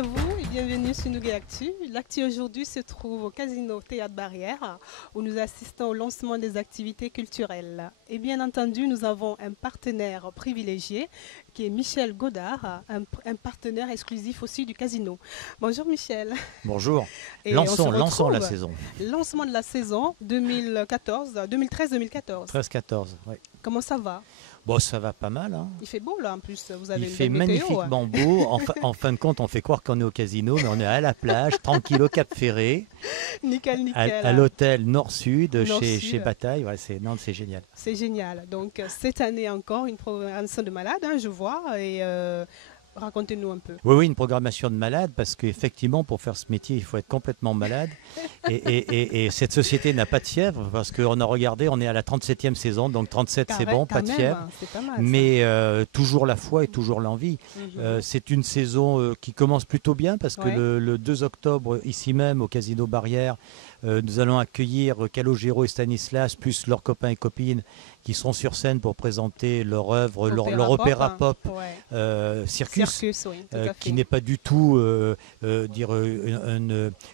à vous et bienvenue sur Nougat Actu. L'actu aujourd'hui se trouve au Casino Théâtre Barrière où nous assistons au lancement des activités culturelles. Et bien entendu, nous avons un partenaire privilégié qui est Michel Godard, un partenaire exclusif aussi du Casino. Bonjour Michel. Bonjour. Et on se Lançons la retrouve. saison. Lancement de la saison 2013-2014. 13-14, oui. Comment ça va? Bon, ça va pas mal. Hein. Il fait beau là en plus, vous avez Il une fait belle météo. magnifiquement beau. En fin de compte, on fait croire qu'on est au casino, mais on est à la plage, tranquille au Cap Ferré, Nickel, à nickel. l'hôtel Nord-Sud, chez Nord-Sud. Bataille. Ouais, c'est génial. C'est génial. Donc cette année encore, une programmation de malade, hein, je vois. Et racontez-nous un peu. Oui, une programmation de malade, parce qu'effectivement, pour faire ce métier, il faut être complètement malade. Et cette société n'a pas de fièvre, parce qu'on a regardé, on est à la 37e saison, donc 37 c'est bon, pas de fièvre. C'est pas mal, Mais toujours la foi et toujours l'envie. Mhm. C'est une saison qui commence plutôt bien, parce que Ouais. le 2 octobre, ici même, au Casino Barrière, nous allons accueillir Calogero et Stanislas, plus leurs copains et copines, qui seront sur scène pour présenter leur œuvre, leur opéra pop, Ouais. Circus. Circus, oui, tout à fait. Qui n'est pas du tout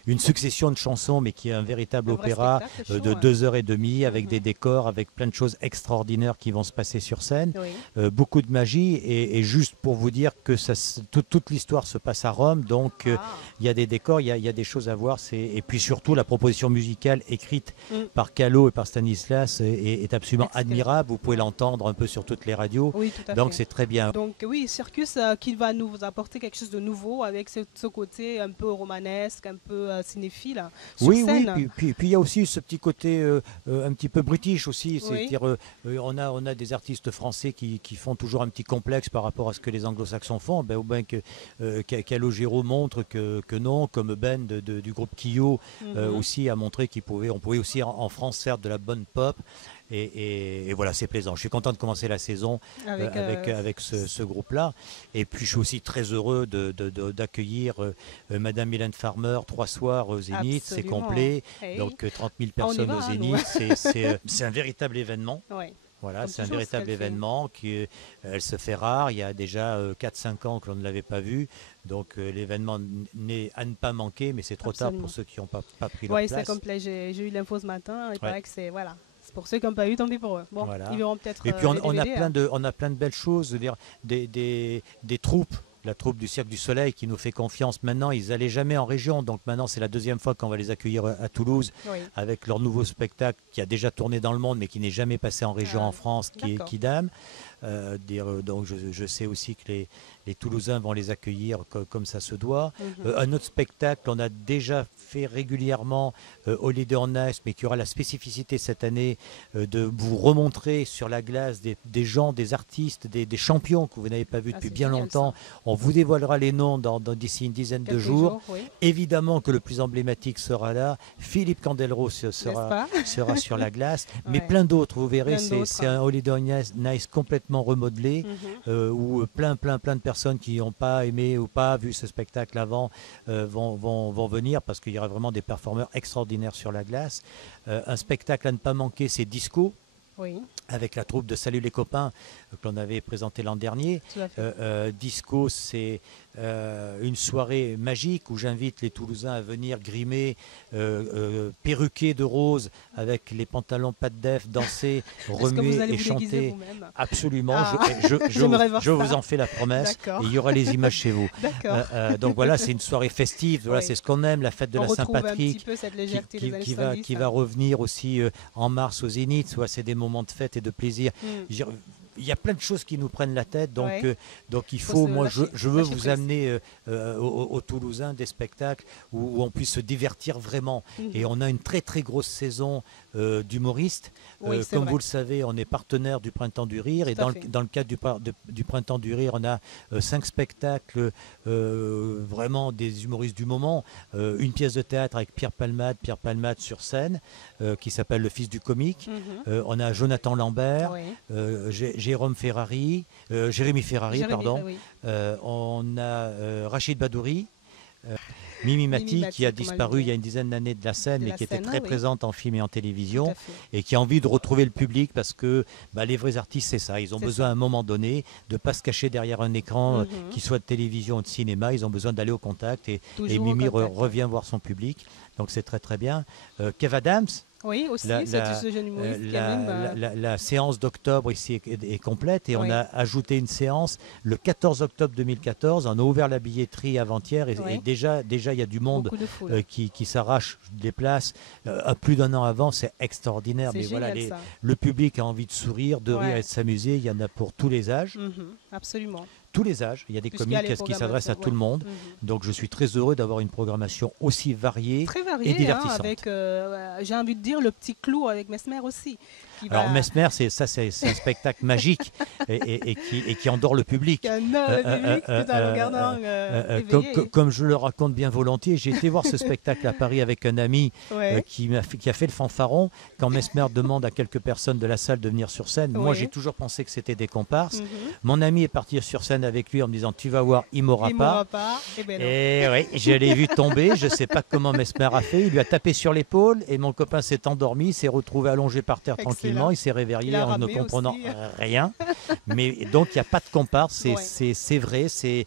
une succession de chansons, mais qui est un véritable Un vrai opéra spectacle chaud, de hein. 2 heures et demie, avec Mhm. des décors, avec plein de choses extraordinaires qui vont se passer sur scène. Oui. Beaucoup de magie, et juste pour vous dire que toute l'histoire se passe à Rome, donc Ah. il y a des décors, il y a des choses à voir, et puis surtout la proposition musicale écrite Mm. par Calo et par Stanislas est absolument Excellent. admirable. Vous pouvez l'entendre un peu sur toutes les radios, Oui, tout à donc fait. c'est très bien. Donc oui, Circus qui va nous apporter quelque chose de nouveau avec ce côté un peu romanesque, un peu cinéphile sur Oui, scène. puis il y a aussi ce petit côté un petit peu british aussi, Oui. c'est-à-dire on a des artistes français qui font toujours un petit complexe par rapport à ce que les anglo-saxons font, ou bien que Calogero montre que non, comme Ben du groupe Kyo Mhm. aussi a montré on pouvait aussi en France faire de la bonne pop. Et voilà, c'est plaisant. Je suis content de commencer la saison avec ce groupe-là. Et puis, je suis aussi très heureux d'accueillir Madame Mylène Farmer 3 soirs au Zénith. C'est Absolument. complet. Hey. Donc, 30 000 On y personnes va, au hein, Zénith. C'est un véritable événement. Ouais. Voilà, Comme c'est un toujours, ce véritable qu'elle fait. événement elle se fait rare. Il y a déjà 4-5 ans que l'on ne l'avait pas vu. Donc, l'événement n'est à ne pas manquer, mais c'est trop tard Absolument. pour ceux qui n'ont pas pris leur Oui, c'est place. complet. J'ai eu l'info ce matin. Il Ouais. paraît que c'est voilà. C'est pour ceux qui n'ont pas eu, tant pis pour eux. Bon, Voilà. ils verront peut-être. Et puis les on a DVD, hein. on a plein de belles choses, c'est-à-dire des troupes. La troupe du Cirque du Soleil qui nous fait confiance maintenant, ils n'allaient jamais en région, donc maintenant c'est la deuxième fois qu'on va les accueillir à Toulouse Oui. avec leur nouveau spectacle qui a déjà tourné dans le monde mais qui n'est jamais passé en région Ah, en France, qui est d'accord. Kidam. Donc je sais aussi que les Toulousains vont les accueillir comme ça se doit. Mhm. Un autre spectacle, on a déjà fait régulièrement Holiday on Ice, mais qui aura la spécificité cette année de vous remontrer sur la glace des gens, des artistes, des champions que vous n'avez pas vus Ah, depuis c'est bien génial, longtemps. ça. On vous dévoilera les noms d'ici une dizaine de Quelques jours. oui. Évidemment que le plus emblématique sera là. Philippe Candelro N'est-ce pas? sera sur la glace, mais Ouais. plein d'autres, vous verrez, Plein d'autres. c'est un Holiday on Ice complètement remodelé, Mhm. où plein de personnes qui n'ont pas aimé ou pas vu ce spectacle avant vont venir, parce qu'il y aura vraiment des performeurs extraordinaires sur la glace. Un spectacle à ne pas manquer, c'est Disco, Oui, avec la troupe de Salut les copains que l'on avait présenté l'an dernier. tout à fait. Disco, c'est une soirée magique où j'invite les Toulousains à venir grimer, perruqués de rose, avec les pantalons pas de def, danser, Est-ce que vous remuer allez et vous déguiser chanter. vous-même? Absolument, Ah, je j'aimerais voir je ça. vous en fais la promesse, D'accord. et il y aura les images chez vous. D'accord. Donc voilà, c'est une soirée festive, voilà, Oui. c'est ce qu'on aime, la fête de On la retrouve un Saint-Patrick, petit peu cette légèreté des années qui 70. va revenir aussi en mars au Zénith. Soit c'est des moments de fête et de plaisir. Mm. Je veux dire, il y a plein de choses qui nous prennent la tête, donc, Ouais. donc il Faut faut, se moi lâcher- je veux lâcher vous prise. amener aux Toulousains des spectacles où on puisse se divertir vraiment. Mhm. Et on a une très très grosse saison d'humoristes. Oui, c'est Comme vrai. vous le savez, on est partenaire du Printemps du Rire, et Tout à dans fait. dans le cadre du Printemps du Rire, on a 5 spectacles, vraiment des humoristes du moment. Une pièce de théâtre avec Pierre Palmade sur scène, qui s'appelle Le Fils du Comique. Mhm. On a Jonathan Lambert, Oui. Jérémy Ferrari, Jérémy, pardon. oui. On a Rachid Badouri. Mimi Mati, qui a disparu il y a une dizaine d'années de la scène, mais qui était très présente en film et en télévision, et qui a envie de retrouver le public parce que les vrais artistes, c'est ça. Ils ont besoin à un moment donné de ne pas se cacher derrière un écran, qu'il soit de télévision ou de cinéma. Ils ont besoin d'aller au contact, et Mimi revient voir son public. Donc c'est très très bien. Kev Adams. Oui, aussi, c'est ce jeune humoriste. La séance d'octobre ici est complète, et on a ajouté une séance le 14 octobre 2014. On a ouvert la billetterie avant-hier, et déjà il y a du monde qui s'arrache des places. Plus d'un an avant, c'est extraordinaire. Mais voilà, le public a envie de sourire, de rire et de s'amuser. Il y en a pour tous les âges. Absolument. Tous les âges, il y a des comiques qui s'adressent à tout le monde. Donc je suis très heureux d'avoir une programmation aussi variée, et divertissante. Avec, j'ai envie de dire, le petit clou avec Mesmer aussi. Alors Mesmer, c'est un spectacle magique et qui endort le public. Qui endort le public tout en regardant éveillé. Comme je le raconte bien volontiers, j'ai été voir ce spectacle à Paris avec un ami qui a fait le fanfaron. Quand Mesmer demande à quelques personnes de la salle de venir sur scène, moi j'ai toujours pensé que c'était des comparses. Mon ami est parti sur scène avec lui en me disant tu vas voir, il m'aura pas. Et oui, je l'ai vu tomber, je ne sais pas comment Mesmer a fait, il lui a tapé sur l'épaule et mon copain s'est endormi, s'est retrouvé allongé par terre tranquillement, il s'est réveillé en ne comprenant rien. Mais donc il n'y a pas de comparse, c'est vrai, c'est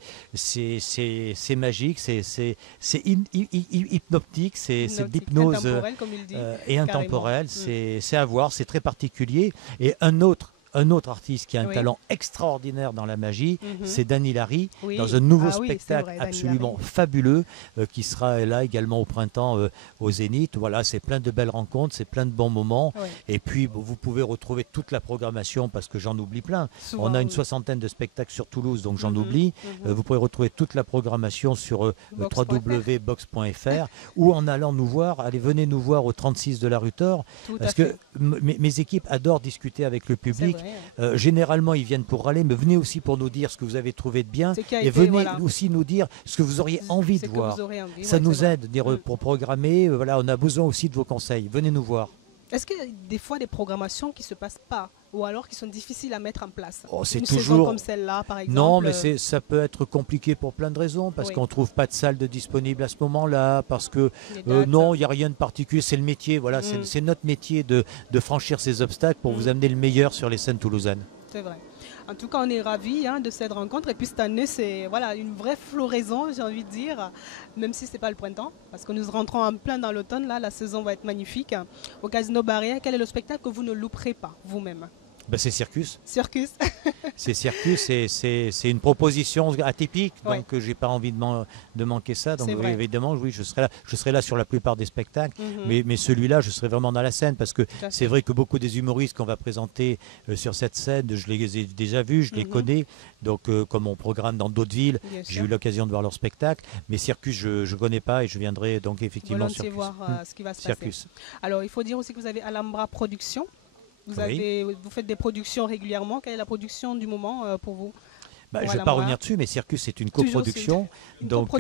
magique, c'est hypnotique, c'est de l'hypnose et intemporel, c'est à voir, c'est très particulier. Et un autre artiste qui a un talent extraordinaire dans la magie, c'est Dan Hilary, dans un nouveau spectacle absolument fabuleux qui sera là également au printemps au Zénith. Voilà, c'est plein de belles rencontres, c'est plein de bons moments. Et puis vous pouvez retrouver toute la programmation parce que j'en oublie plein. On a une 60aine de spectacles sur Toulouse, donc j'en oublie. Vous pouvez retrouver toute la programmation sur www.box.fr ou en allant nous voir. Venez nous voir au 36 de la rue Thor, parce que mes équipes adorent discuter avec le public. Généralement ils viennent pour râler, mais venez aussi pour nous dire ce que vous avez trouvé de bien, et venez aussi nous dire ce que vous auriez envie de voir. Ça nous aide pour programmer. Voilà, on a besoin aussi de vos conseils. Venez nous voir. Est-ce qu'il y a des fois des programmations qui ne se passent pas, ou alors qui sont difficiles à mettre en place? C'est toujours saison comme celle-là, par exemple. Non, mais ça peut être compliqué pour plein de raisons, parce qu'on ne trouve pas de salle disponible à ce moment-là, parce que non, il n'y a rien de particulier. C'est le métier, voilà, c'est notre métier de franchir ces obstacles pour vous amener le meilleur sur les scènes toulousaines. C'est vrai. En tout cas, on est ravis de cette rencontre. Et puis cette année, c'est une vraie floraison, j'ai envie de dire, même si ce n'est pas le printemps, parce que nous rentrons en plein dans l'automne. Là, la saison va être magnifique. Au Casino Barrière, quel est le spectacle que vous ne louperez pas vous-même? C'est Circus. Circus. C'est Circus, c'est une proposition atypique, donc je n'ai pas envie de manquer ça. Donc évidemment, oui, je serai là sur la plupart des spectacles, mais celui-là, je serai vraiment dans la scène, parce que c'est vrai que beaucoup des humoristes qu'on va présenter sur cette scène, je les ai déjà vus, je les connais, donc comme on programme dans d'autres villes, j'ai eu l'occasion de voir leur spectacle, mais Circus, je ne connais pas, et je viendrai donc effectivement sur Circus. Voir ce qui va se passer. Alors, il faut dire aussi que vous avez Alhambra Productions. Vous faites des productions régulièrement. Quelle est la production du moment pour vous? Je ne vais pas revenir dessus, mais Circus, c'est une coproduction. Donc,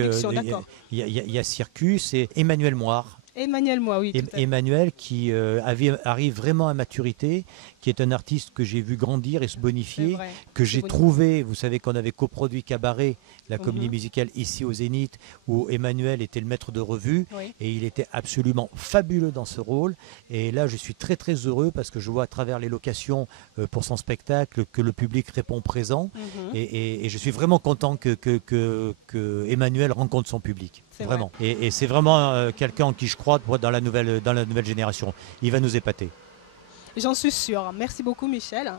il y a Circus et Emmanuel Moire. Emmanuel qui arrive vraiment à maturité, qui est un artiste que j'ai vu grandir et se bonifier, que j'ai trouvé. Vous savez qu'on avait coproduit Cabaret, la comédie musicale ici au Zénith, où Emmanuel était le maître de revue, et il était absolument fabuleux dans ce rôle. Et là, je suis très très heureux parce que je vois à travers les locations pour son spectacle que le public répond présent, et je suis vraiment content que Emmanuel rencontre son public. Vraiment. Et c'est vraiment quelqu'un en qui je crois dans la nouvelle génération. Il va nous épater. J'en suis sûre. Merci beaucoup, Michel.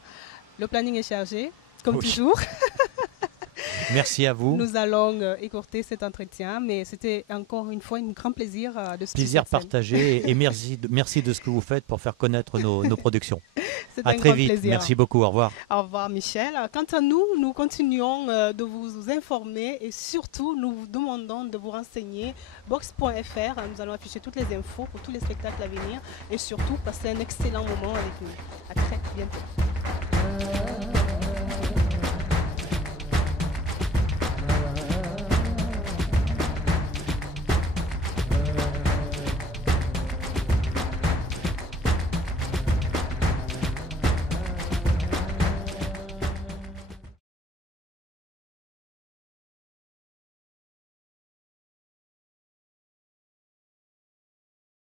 Le planning est chargé, comme toujours. Merci à vous. Nous allons écourter cet entretien, mais c'était encore une fois un grand plaisir de se plaisir partagé, et merci de ce que vous faites pour faire connaître nos productions. À très vite. Plaisir. Merci beaucoup. Au revoir. Au revoir, Michel. Quant à nous, nous continuons de vous informer, et surtout, nous vous demandons de vous renseigner. Box.fr, nous allons afficher toutes les infos pour tous les spectacles à venir, et surtout, passer un excellent moment avec nous. À très bientôt.